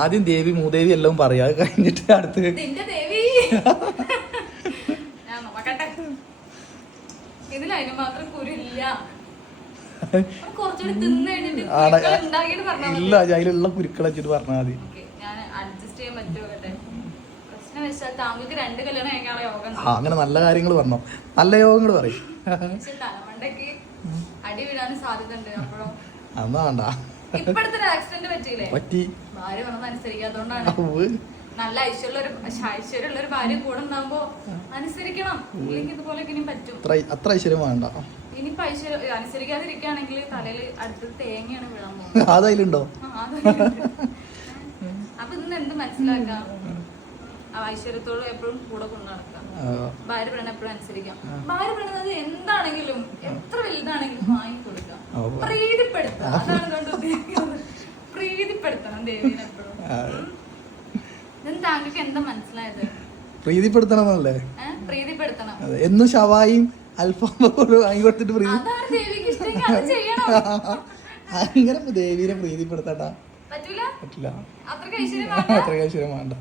ആദ്യം ദേവി മൂദേവി എല്ലാം പറയാ, കഴിഞ്ഞിട്ട് അടുത്ത് ഇല്ല അതിലുള്ള കുരുക്കൾ വെച്ചിട്ട് പറഞ്ഞാൽ മതി. അങ്ങനെ നല്ല കാര്യങ്ങൾ പറഞ്ഞോ, നല്ല യോഗങ്ങൾ പറയും. അന്നാ വേണ്ട പറ്റി നല്ല ഐശ്വര്യമുള്ള ഒരു ഭാര്യ കൂടെ ഉണ്ടാകുമ്പോ അനുസരിക്കണം. ഇതുപോലെ പറ്റും. അത്ര ഐശ്വര്യം വേണ്ട. ഇനിയിപ്പോ ഐശ്വര്യം അനുസരിക്കാതിരിക്കുകയാണെങ്കിൽ തലയിൽ അടുത്ത് തേങ്ങയാണ് വീഴാൻ പോകുന്നത്. അതതിലുണ്ടോ? അപ്പൊ ഇന്ന് എന്ത് മനസ്സിലാക്കാം? ഐശ്വര്യത്തോട് എപ്പോഴും കൂടെ കൊണ്ടു നടക്കാം. ഭാര്യ പെണ്ണ എപ്പോഴും അനുസരിക്കാം. ഭാര്യ പെണ്ണത് എന്താണെങ്കിലും എത്ര വലുതാണെങ്കിലും വാങ്ങിക്കൊടുക്കാം. പ്രീതിപ്പെടുത്താം. അതാണ് കൊണ്ട് ഉദ്ദേശിക്കുന്നത്. പ്രീതിപ്പെടുത്തണം ദേവീനെ എപ്പോഴും. താങ്കൾക്ക് എന്താ മനസ്സിലായത്? പ്രീതിപ്പെടുത്തണമെന്നല്ലേ? പ്രീതിപ്പെടുത്തണം. എന്നും ഷവായും അൽഫാമും വാങ്ങി കൊടുത്തിട്ട് അതാണ് ദേവിക്ക് ഇഷ്ടം. അത് ചെയ്യണം. അങ്ങനെ ദേവീനെ പ്രീതിപ്പെടുത്തണ്ട. പറ്റൂല. പറ്റില്ല. അത്രയ്ക്ക് ഐശ്വര്യം വേണ്ട. അത്രയ്ക്ക് ഐശ്വര്യം വേണ്ട.